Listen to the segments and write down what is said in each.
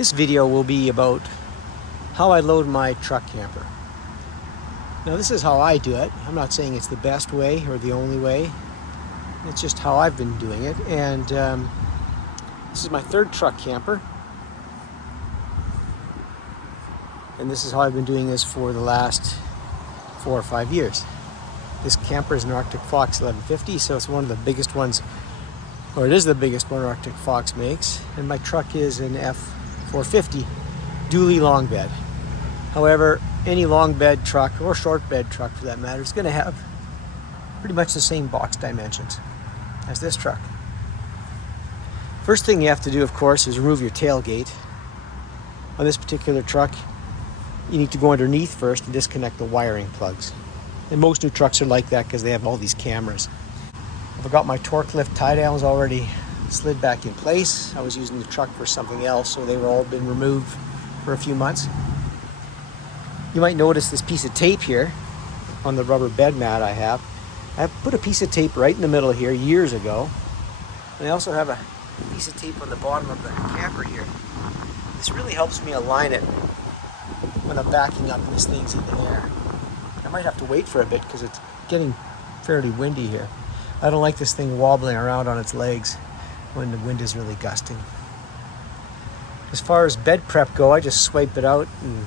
This video will be about how I load my truck camper. Now this is how I do it. I'm not saying it's the best way or the only way. It's just how I've been doing it. And this is my third truck camper. And this is how I've been doing this for the last 4 or 5 years. This camper is an Arctic Fox 1150, so it's one of the biggest ones, or it is the biggest one Arctic Fox makes. And my truck is an F450 dually long bed. However, any long bed truck or short bed truck for that matter is going to have pretty much the same box dimensions as this truck. First thing you have to do, of course, is remove your tailgate. On this particular truck, you need to go underneath first and disconnect the wiring plugs. And most new trucks are like that because they have all these cameras. I've got my torque lift tie downs already slid back in place. I was using the truck for something else, so they were all been removed for a few months. You might notice this piece of tape here on the rubber bed mat I have. I put a piece of tape right in the middle here years ago. And I also have a piece of tape on the bottom of the camper here. This really helps me align it when I'm backing up and this thing's in the air. I might have to wait for a bit because it's getting fairly windy here. I don't like this thing wobbling around on its legs when the wind is really gusting. As far as bed prep go, I just swipe it out and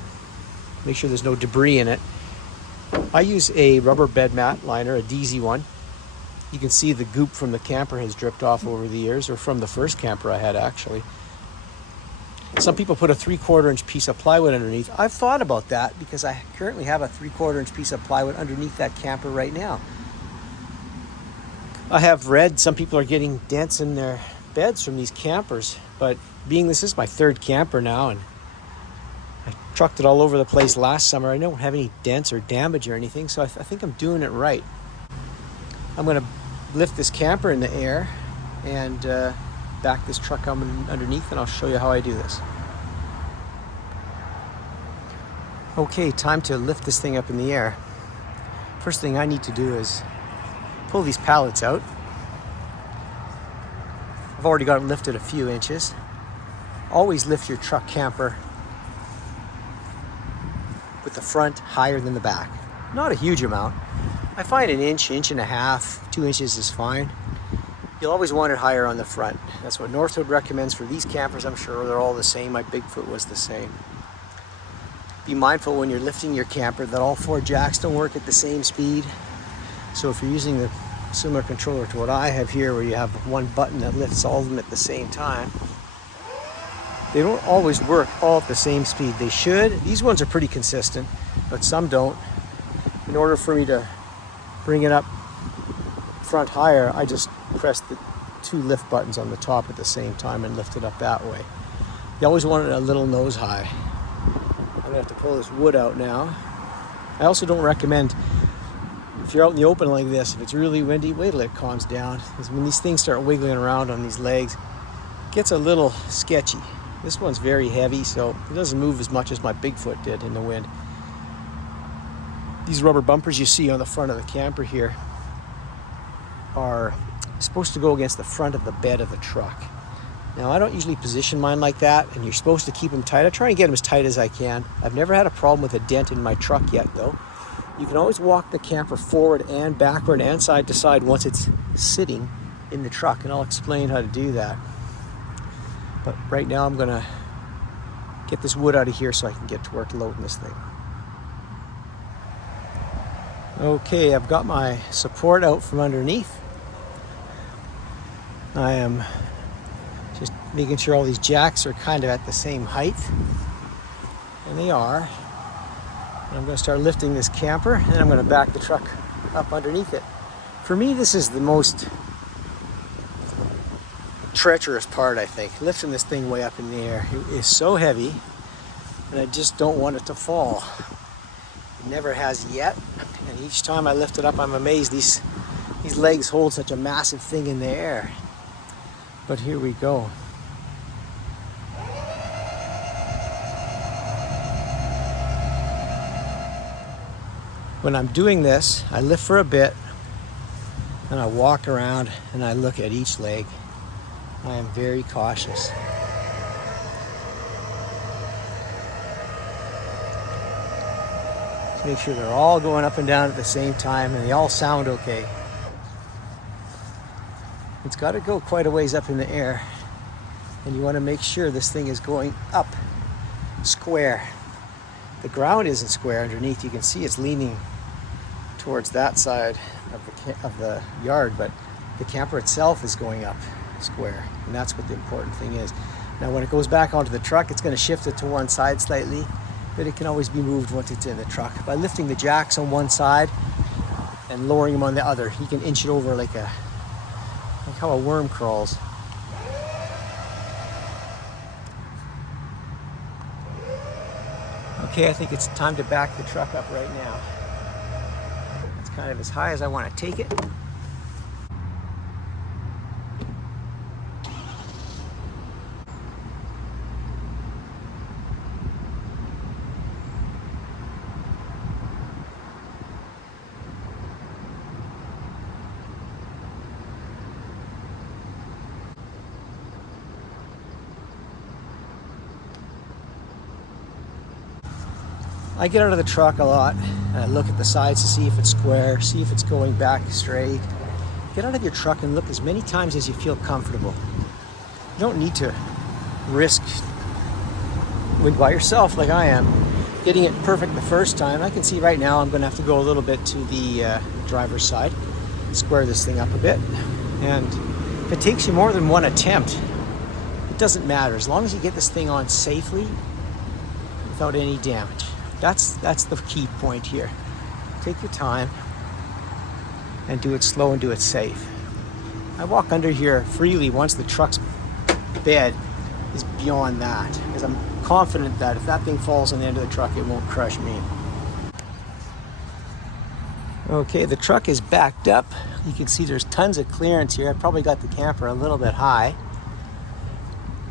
make sure there's no debris in it. I use a rubber bed mat liner, a DZ one. You can see the goop from the camper has dripped off over the years, or from the first camper I had actually. Some people put a 3/4 inch piece of plywood underneath. I've thought about that because I currently have a 3/4 inch piece of plywood underneath that camper right now. I have read some people are getting dents in their beds from these campers, but being this is my third camper now and I trucked it all over the place last summer, I don't have any dents or damage or anything, so I think I'm doing it right. I'm going to lift this camper in the air and back this truck up underneath, and I'll show you how I do this. Okay, time to lift this thing up in the air. First thing I need to do is pull these pallets out. I've already got it lifted a few inches. Always lift your truck camper with the front higher than the back. Not a huge amount. I find an inch, inch and a half, 2 inches is fine. You'll always want it higher on the front. That's what Northwood recommends for these campers. I'm sure they're all the same. My Bigfoot was the same. Be mindful when you're lifting your camper that all 4 jacks don't work at the same speed. So if you're using the similar controller to what I have here, where you have one button that lifts all of them at the same time, they don't always work all at the same speed. They should. These ones are pretty consistent, but some don't. In order for me to bring it up front higher, I just press the 2 lift buttons on the top at the same time and lift it up that way. You always want it a little nose high. I'm gonna have to pull this wood out now. I also don't recommend, if you're out in the open like this, if it's really windy, wait till it calms down. Because when these things start wiggling around on these legs, it gets a little sketchy. This one's very heavy, so it doesn't move as much as my Bigfoot did in the wind. These rubber bumpers you see on the front of the camper here are supposed to go against the front of the bed of the truck. Now, I don't usually position mine like that, and you're supposed to keep them tight. I try and get them as tight as I can. I've never had a problem with a dent in my truck yet, though. You can always walk the camper forward and backward and side to side once it's sitting in the truck, and I'll explain how to do that. But right now I'm gonna get this wood out of here so I can get to work loading this thing. Okay, I've got my support out from underneath. I am just making sure all these jacks are kind of at the same height, and they are. And I'm going to start lifting this camper, and I'm going to back the truck up underneath it. For me, this is the most treacherous part, I think. Lifting this thing way up in the air. It is so heavy, and I just don't want it to fall. It never has yet, and each time I lift it up, I'm amazed these legs hold such a massive thing in the air. But here we go. When I'm doing this, I lift for a bit, and I walk around and I look at each leg. I am very cautious. Make sure they're all going up and down at the same time and they all sound okay. It's got to go quite a ways up in the air, and you want to make sure this thing is going up square. The ground isn't square underneath. You can see it's leaning towards that side of the yard, but the camper itself is going up square, and that's what the important thing is. Now when it goes back onto the truck, it's going to shift it to one side slightly, but it can always be moved once it's in the truck. By lifting the jacks on one side and lowering them on the other, you can inch it over like how a worm crawls. Okay, I think it's time to back the truck up right now. It's kind of as high as I want to take it. I get out of the truck a lot and I look at the sides to see if it's square, see if it's going back straight. Get out of your truck and look as many times as you feel comfortable. You don't need to risk, when by yourself like I am, getting it perfect the first time. I can see right now I'm going to have to go a little bit to the driver's side, square this thing up a bit. And if it takes you more than one attempt, it doesn't matter. As long as you get this thing on safely without any damage. That's the key point here. Take your time and do it slow and do it safe. I walk under here freely once the truck's bed is beyond that, because I'm confident that if that thing falls on the end of the truck, it won't crush me. Okay, the truck is backed up. You can see there's tons of clearance here. I probably got the camper a little bit high.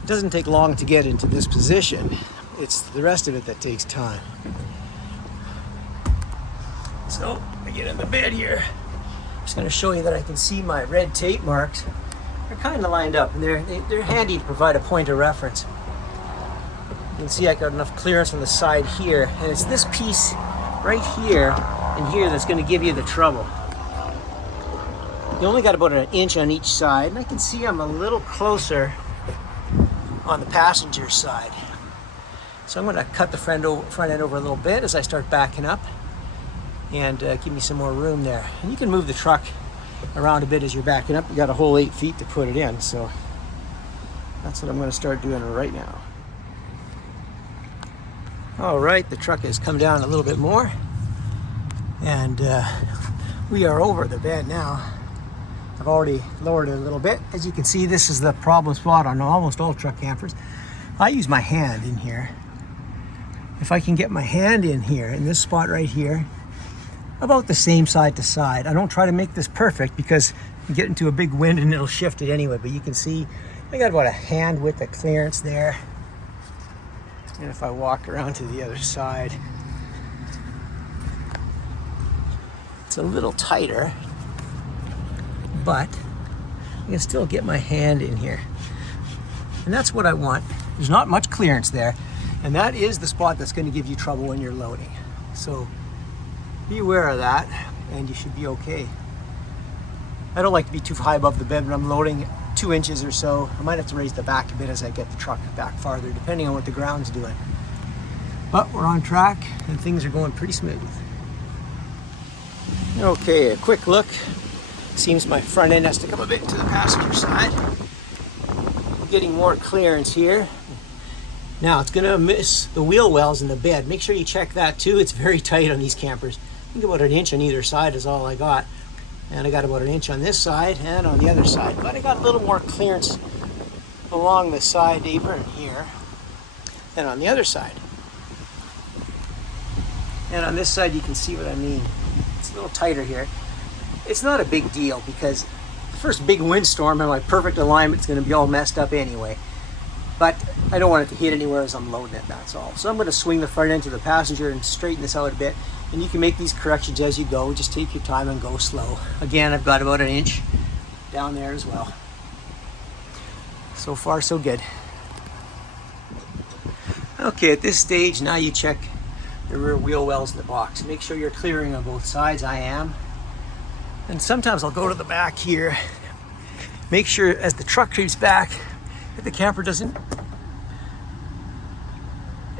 It doesn't take long to get into this position. It's the rest of it that takes time. So I get in the bed here. I'm just going to show you that I can see my red tape marks. They're kind of lined up, and they're handy to provide a point of reference. You can see I got enough clearance on the side here, and it's this piece right here and here that's going to give you the trouble. You only got about an inch on each side, and I can see I'm a little closer on the passenger side. So I'm going to cut the front end over a little bit as I start backing up, and give me some more room there. And you can move the truck around a bit as you're backing up. You got a whole 8 feet to put it in, so that's what I'm going to start doing right now. All right, the truck has come down a little bit more, and we are over the bed now. I've already lowered it a little bit. As you can see, this is the problem spot on almost all truck campers. I use my hand in here. If I can get my hand in here, in this spot right here, about the same side to side. I don't try to make this perfect because you get into a big wind and it'll shift it anyway, but you can see I got about a hand width of clearance there. And if I walk around to the other side, it's a little tighter, but I can still get my hand in here. And that's what I want. There's not much clearance there, and that is the spot that's going to give you trouble when you're loading. So be aware of that, and you should be okay. I don't like to be too high above the bed when I'm loading, 2 inches or so. I might have to raise the back a bit as I get the truck back farther, depending on what the ground's doing. But we're on track, and things are going pretty smooth. Okay, a quick look. Seems my front end has to come a bit to the passenger side. I'm getting more clearance here. Now it's going to miss the wheel wells in the bed. Make sure you check that too. It's very tight on these campers. I think about an inch on either side is all I got. And I got about an inch on this side and on the other side. But I got a little more clearance along the side apron here than on the other side. And on this side you can see what I mean. It's a little tighter here. It's not a big deal because the first big windstorm and my perfect alignment is going to be all messed up anyway. But I don't want it to hit anywhere as I'm loading it, that's all. So I'm going to swing the front end to the passenger and straighten this out a bit. And you can make these corrections as you go. Just take your time and go slow. Again, I've got about an inch down there as well. So far, so good. Okay, at this stage, now you check the rear wheel wells in the box. Make sure you're clearing on both sides. I am. And sometimes I'll go to the back here. Make sure as the truck creeps back that the camper doesn't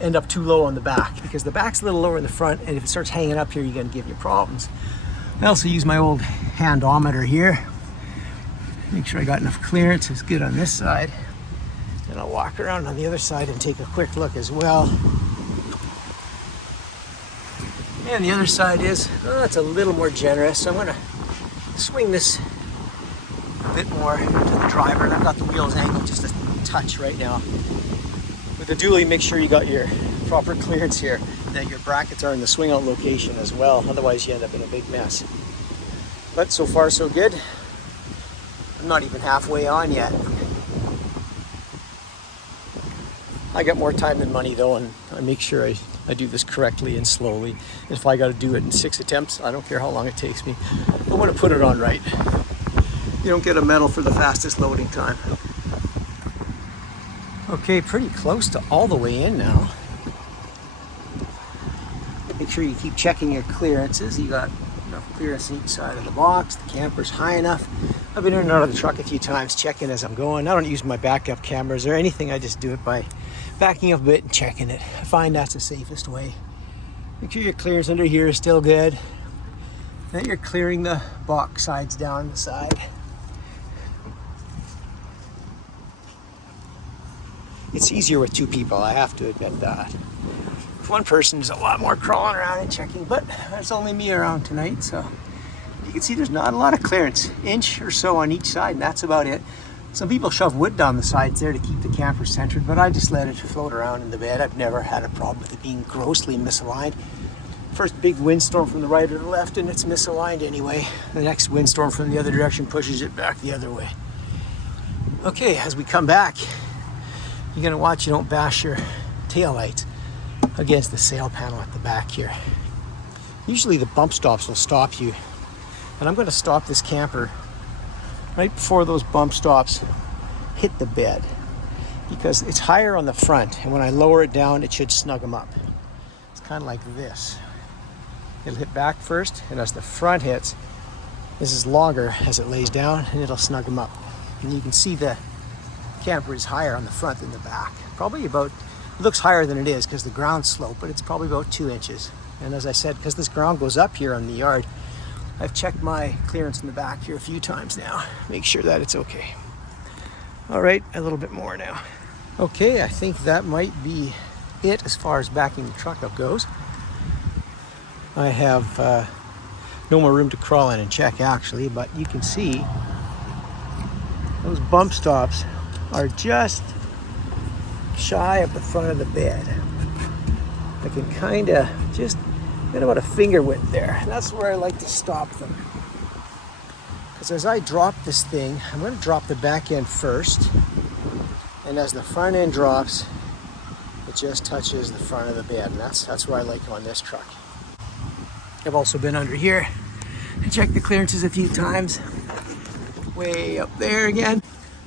end up too low on the back, because the back's a little lower in the front, and if it starts hanging up here, you're going to give you problems. I also use my old handometer here. Make sure I got enough clearance. It's good on this side. And I'll walk around on the other side and take a quick look as well. And the other side is, it's a little more generous. So I'm going to swing this a bit more to the driver. And I've got the wheels angled just a touch right now. With the dually, make sure you got your proper clearance here, that your brackets are in the swing out location as well. Otherwise you end up in a big mess. But so far so good. I'm not even halfway on yet. I got more time than money though, and I make sure I do this correctly and slowly. If I got to do it in 6 attempts, I don't care how long it takes me. I want to put it on right. You don't get a medal for the fastest loading time. Okay, pretty close to all the way in now. Make sure you keep checking your clearances. You got enough clearance on each side of the box. The camper's high enough. I've been in and out of the truck a few times, checking as I'm going. I don't use my backup cameras or anything. I just do it by backing up a bit and checking it. I find that's the safest way. Make sure your clearance under here is still good. Then you're clearing the box sides down the side. It's easier with 2 people, I have to admit that. With 1 person, there's a lot more crawling around and checking, but there's only me around tonight, so you can see there's not a lot of clearance. Inch or so on each side, and that's about it. Some people shove wood down the sides there to keep the camper centered, but I just let it float around in the bed. I've never had a problem with it being grossly misaligned. First big windstorm from the right or the left, and it's misaligned anyway. The next windstorm from the other direction pushes it back the other way. Okay, as we come back, you're gonna watch you don't bash your taillights against the sail panel at the back here. Usually the bump stops will stop you, and I'm gonna stop this camper right before those bump stops hit the bed, because it's higher on the front, and when I lower it down, it should snug them up. It's kind of like this. It'll hit back first, and as the front hits, this is longer as it lays down, and it'll snug them up. And you can see the camper is higher on the front than the back. Probably about, it looks higher than it is because the ground's slope, but it's probably about 2 inches. And as I said, because this ground goes up here on the yard, I've checked my clearance in the back here a few times now. Make sure that it's okay. All right, a little bit more now. Okay, I think that might be it as far as backing the truck up goes. I have no more room to crawl in and check actually, but you can see those bump stops are just shy of the front of the bed. I can kind of just get about a finger width there. And that's where I like to stop them. Because as I drop this thing, I'm going to drop the back end first. And as the front end drops, it just touches the front of the bed. And that's where I like on this truck. I've also been under here and checked the clearances a few times. Way up there again.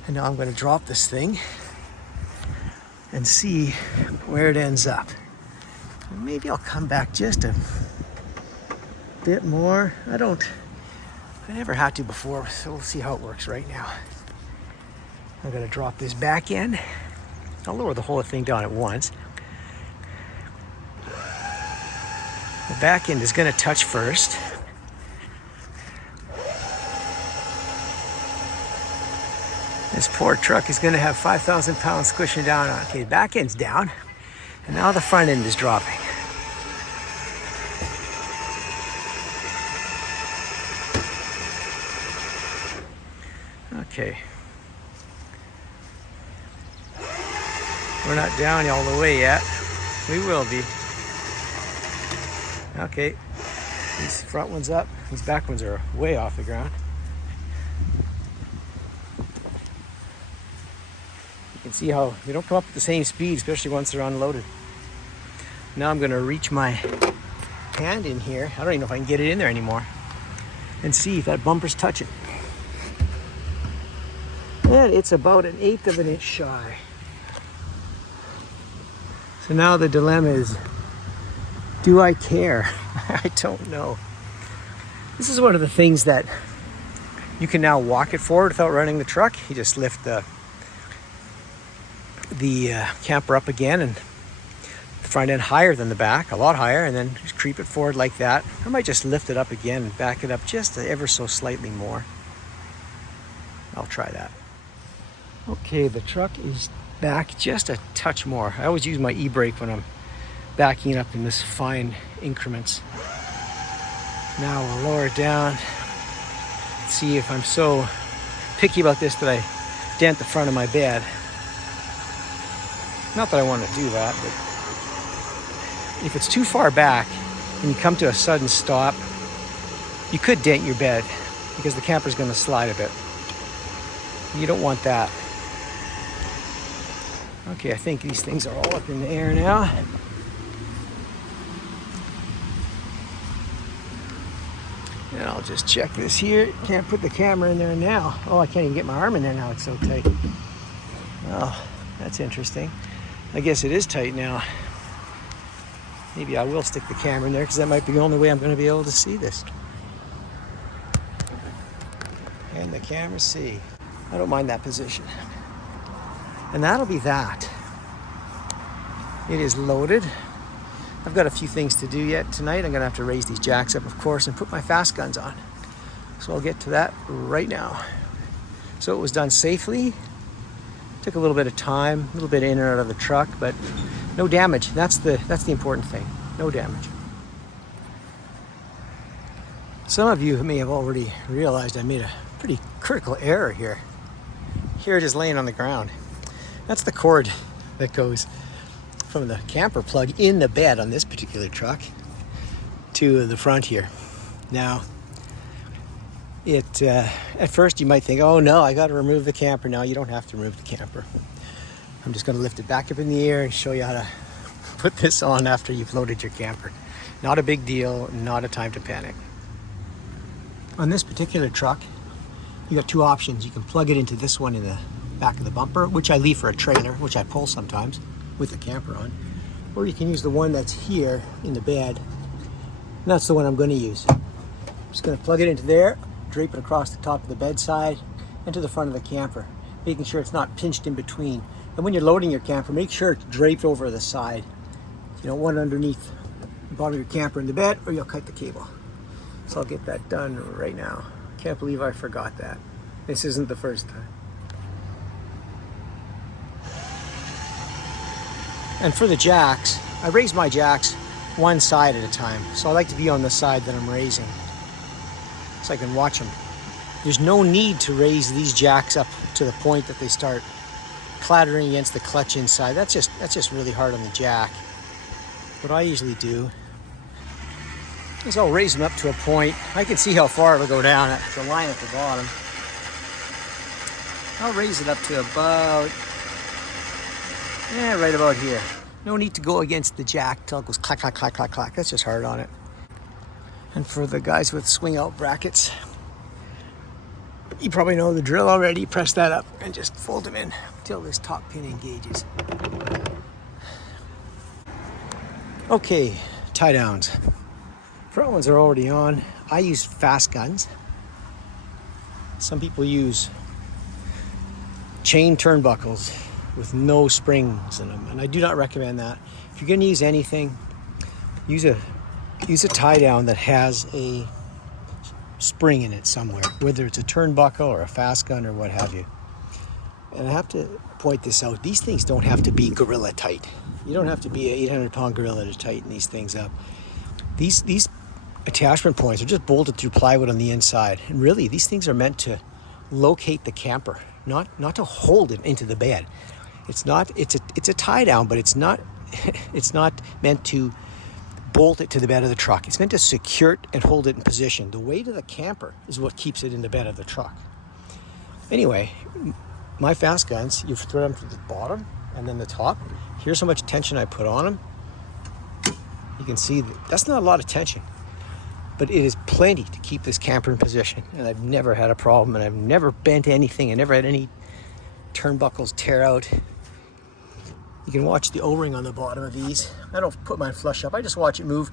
And now I'm going to drop this thing and see where it ends up. And maybe I'll come back just a bit more. I never had to before, so we'll see how it works right now. I'm going to drop this back in. I'll lower the whole thing down at once. The back end is going to touch first. This poor truck is going to have 5,000 pounds squishing down on it. Okay, the back end's down, and now the front end is dropping. Okay. We're not down all the way yet. We will be. Okay. These front ones up. These back ones are way off the ground. You can see how they don't come up at the same speed, especially once they're unloaded. Now I'm going to reach my hand in here. I don't even know if I can get it in there anymore. And see if that bumper's touching. And it's about 1/8 of an inch shy. So now the dilemma is, Do I care? I don't know. This is one of the things that you can now walk it forward without running the truck. You just lift the camper up again, and the front end higher than the back, a lot higher, and then just creep it forward like that. I might just lift it up again and back it up just ever so slightly more. I'll try that. Okay, the truck is back just a touch more. I always use my e-brake when I'm backing it up in this fine increments. Now we'll lower it down. See if I'm so picky about this that I dent the front of my bed. Not that I want to do that, but if it's too far back and you come to a sudden stop, you could dent your bed because the camper's going to slide a bit. You don't want that. Okay, I think these things are all up in the air now. And I'll just check this here. Can't put the camera in there now. Oh, I can't even get my arm in there now. It's so tight. Oh, that's interesting. I guess it is tight now. Maybe I will stick the camera in there because that might be the only way I'm going to be able to see this. And the camera see. I don't mind that position. And that'll be that. It is loaded. I've got a few things to do yet tonight. I'm going to have to raise these jacks up, of course, and put my fast guns on. So I'll get to that right now. So it was done safely. Took a little bit of time, a little bit in and out of the truck, but no damage. That's the important thing. No damage. Some of you may have already realized I made a pretty critical error here. Here it is laying on the ground. That's the cord that goes from the camper plug in the bed on this particular truck to the front here. Now, at first you might think, oh no, I got to remove the camper. No, you don't have to remove the camper. I'm just going to lift it back up in the air and show you how to put this on after you've loaded your camper. Not a big deal, not a time to panic. On this particular truck, you got two options. You can plug it into this one in the back of the bumper, which I leave for a trailer, which I pull sometimes with the camper on. Or you can use the one that's here in the bed. And that's the one I'm going to use. I'm just going to plug it into there, drape it across the top of the bedside and to the front of the camper, making sure it's not pinched in between. And when you're loading your camper, make sure it's draped over the side. You don't want it underneath the bottom of your camper in the bed, or you'll cut the cable. So I'll get that done right now. Can't believe I forgot that. This isn't the first time. And for the jacks, I raise my jacks one side at a time. So I like to be on the side that I'm raising, so I can watch them. There's no need to raise these jacks up to the point that they start clattering against the clutch inside. That's just really hard on the jack. What I usually do is I'll raise them up to a point. I can see how far it'll go down at the line at the bottom. I'll raise it up to about, right about here. No need to go against the jack till it goes clack, clack, clack, clack, clack. That's just hard on it. And for the guys with swing out brackets, you probably know the drill already. Press that up and just fold them in until this top pin engages. Okay, tie downs. Front ones are already on. I use fast guns. Some people use chain turnbuckles with no springs in them, and I do not recommend that. If you're going to use anything, use a tie down that has a spring in it somewhere, whether it's a turnbuckle or a fast gun or what have you. And I have to point this out. These things don't have to be gorilla tight. You don't have to be an 800-pound gorilla to tighten these things up. These attachment points are just bolted through plywood on the inside. And really, these things are meant to locate the camper, not to hold it into the bed. It's a tie down, but it's not meant to bolt it to the bed of the truck. It's meant to secure it and hold it in position. The weight of the camper is what keeps it in the bed of the truck. Anyway, my fast guns, you throw them to the bottom and then the top. Here's how much tension I put on them. You can see that's not a lot of tension, but it is plenty to keep this camper in position. And I've never had a problem, and I've never bent anything. I never had any turnbuckles tear out. You can watch the O-ring on the bottom of these. I don't put mine flush up. I just watch it move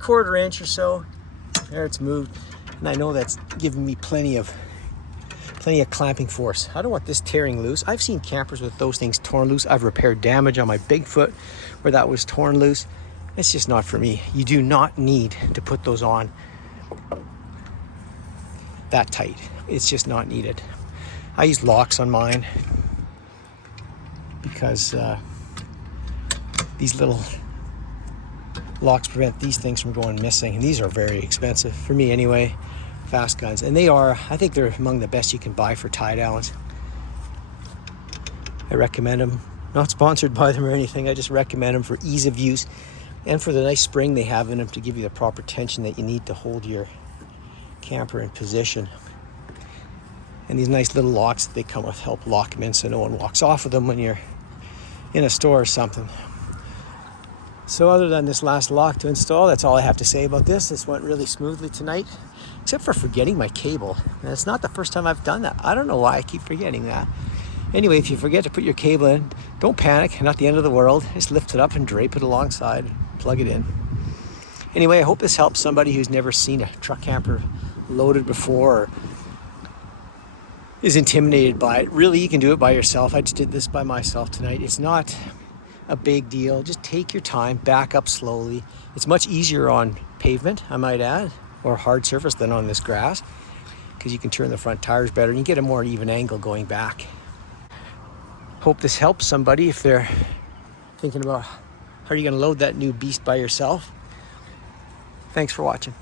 1/4 inch or so. There, it's moved. And I know that's giving me plenty of clamping force. I don't want this tearing loose. I've seen campers with those things torn loose. I've repaired damage on my Bigfoot where that was torn loose. It's just not for me. You do not need to put those on that tight. It's just not needed. I use locks on mine because these little locks prevent these things from going missing, and these are very expensive for me anyway. Fast guns, and I think they're among the best you can buy for tie downs. I recommend them. Not sponsored by them or anything. I just recommend them for ease of use and for the nice spring they have in them to give you the proper tension that you need to hold your camper in position. And these nice little locks that they come with help lock them in so no one walks off of them when you're in a store or something. So other than this last lock to install, that's all I have to say about this. This went really smoothly tonight, except for forgetting my cable. And it's not the first time I've done that. I don't know why I keep forgetting that. Anyway, if you forget to put your cable in, don't panic, not the end of the world. Just lift it up and drape it alongside, plug it in. Anyway, I hope this helps somebody who's never seen a truck camper loaded before or is intimidated by it. Really, you can do it by yourself. I just did this by myself tonight. It's not a big deal. Just take your time, back up slowly. It's much easier on pavement, I might add, or hard surface than on this grass, because you can turn the front tires better and you get a more even angle going back. Hope this helps somebody if they're thinking about how are you going to load that new beast by yourself. Thanks for watching.